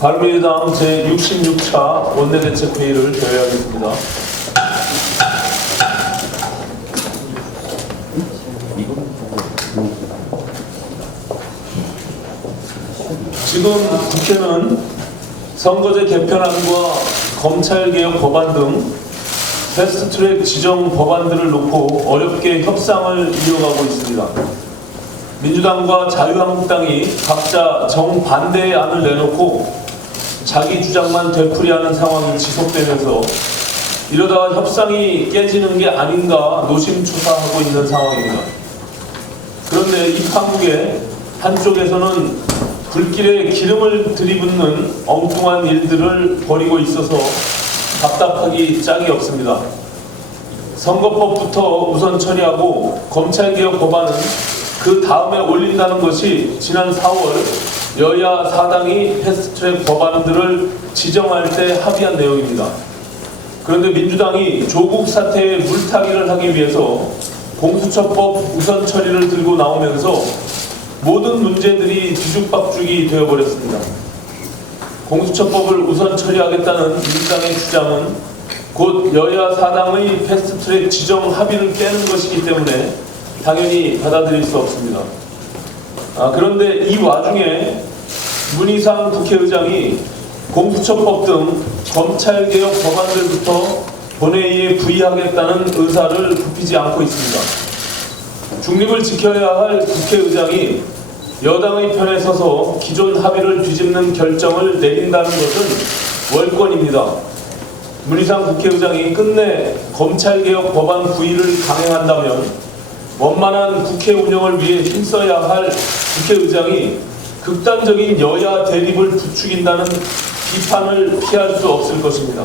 바른미래당 제66차 원내대책회의를 개회하겠습니다. 지금 국회는 선거제 개편안과 검찰개혁 법안 등 패스트트랙 지정 법안들을 놓고 어렵게 협상을 이어가고 있습니다. 민주당과 자유한국당이 각자 정반대의 안을 내놓고 자기 주장만 되풀이하는 상황이 지속되면서 이러다가 협상이 깨지는 게 아닌가 노심초사하고 있는 상황입니다. 그런데 이 판국에 한쪽에서는 불길에 기름을 들이붓는 엉뚱한 일들을 벌이고 있어서 답답하기 짝이 없습니다. 선거법부터 우선 처리하고 검찰개혁 법안은 그 다음에 올린다는 것이 지난 4월 여야 4당이 패스트트랙 법안들을 지정할 때 합의한 내용입니다. 그런데 민주당이 조국 사태에 물타기를 하기 위해서 공수처법 우선 처리를 들고 나오면서 모든 문제들이 뒤죽박죽이 되어버렸습니다. 공수처법을 우선 처리하겠다는 민주당의 주장은 곧 여야 4당의 패스트트랙 지정 합의를 깨는 것이기 때문에 당연히 받아들일 수 없습니다. 그런데 이 와중에 문희상 국회의장이 공수처법 등 검찰개혁 법안들부터 본회의에 부의하겠다는 의사를 굽히지 않고 있습니다. 중립을 지켜야 할 국회의장이 여당의 편에 서서 기존 합의를 뒤집는 결정을 내린다는 것은 월권입니다. 문희상 국회의장이 끝내 검찰개혁 법안 부의를 강행한다면 원만한 국회 운영을 위해 힘써야 할 국회의장이 극단적인 여야 대립을 부추긴다는 비판을 피할 수 없을 것입니다.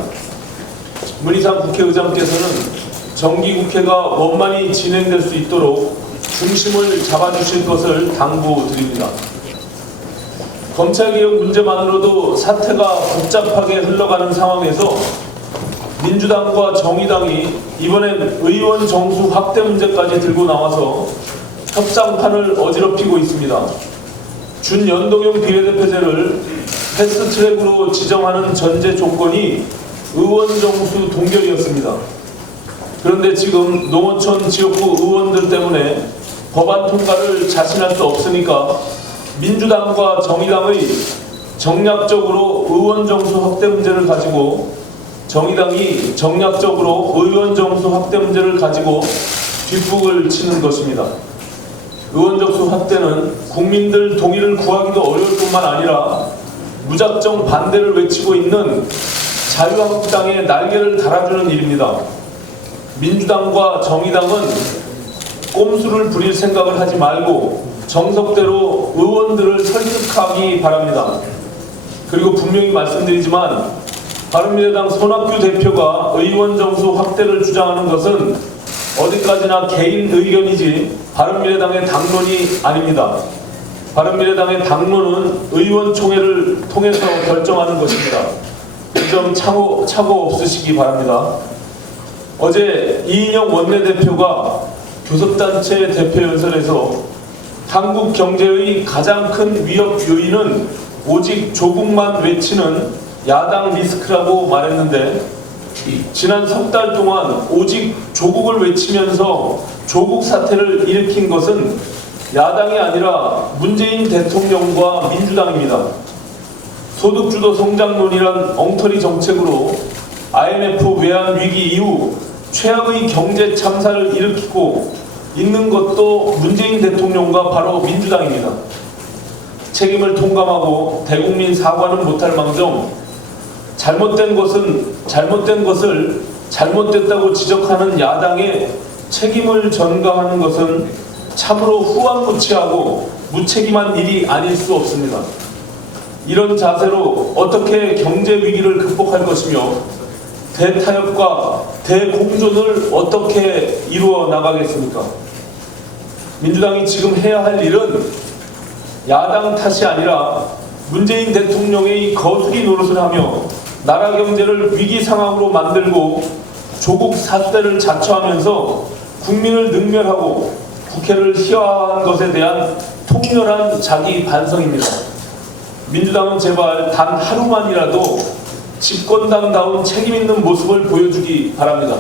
문희상 국회의장께서는 정기국회가 원만히 진행될 수 있도록 중심을 잡아주실 것을 당부드립니다. 검찰개혁 문제만으로도 사태가 복잡하게 흘러가는 상황에서 민주당과 정의당이 이번엔 의원 정수 확대 문제까지 들고 나와서 협상판을 어지럽히고 있습니다. 준연동형 비례대표제를 패스트트랙으로 지정하는 전제 조건이 의원 정수 동결이었습니다. 그런데 지금 농어촌 지역구 의원들 때문에 법안 통과를 자신할 수 없으니까 민주당과 정의당의 정략적으로 의원 정수 확대 문제를 가지고 정의당이 정략적으로 의원 정수 확대 문제를 가지고 뒷북을 치는 것입니다. 의원 정수 확대는 국민들 동의를 구하기도 어려울 뿐만 아니라 무작정 반대를 외치고 있는 자유한국당의 날개를 달아주는 일입니다. 민주당과 정의당은 꼼수를 부릴 생각을 하지 말고 정석대로 의원들을 설득하기 바랍니다. 그리고 분명히 말씀드리지만 바른미래당 손학규 대표가 의원 정수 확대를 주장하는 것은 어디까지나 개인 의견이지 바른미래당의 당론이 아닙니다. 바른미래당의 당론은 의원총회를 통해서 결정하는 것입니다. 이 점 착오 없으시기 바랍니다. 어제 이인영 원내대표가 교섭단체 대표연설에서 한국 경제의 가장 큰 위협 요인은 오직 조국만 외치는 야당 리스크라고 말했는데 지난 석 달 동안 오직 조국을 외치면서 조국 사태를 일으킨 것은 야당이 아니라 문재인 대통령과 민주당입니다. 소득주도 성장론이란 엉터리 정책으로 IMF 외환 위기 이후 최악의 경제 참사를 일으키고 있는 것도 문재인 대통령과 바로 민주당입니다. 책임을 통감하고 대국민 사과는 못할 망정 잘못된 것을 잘못됐다고 지적하는 야당의 책임을 전가하는 것은 참으로 후한무치하고 무책임한 일이 아닐 수 없습니다. 이런 자세로 어떻게 경제 위기를 극복할 것이며 대타협과 대공존을 어떻게 이루어 나가겠습니까? 민주당이 지금 해야 할 일은 야당 탓이 아니라 문재인 대통령의 거수기 노릇을 하며 나라 경제를 위기 상황으로 만들고 조국 사태를 자처하면서 국민을 능멸하고 국회를 희화화한 것에 대한 통렬한 자기 반성입니다. 민주당은 제발 단 하루만이라도 집권당다운 책임 있는 모습을 보여주기 바랍니다.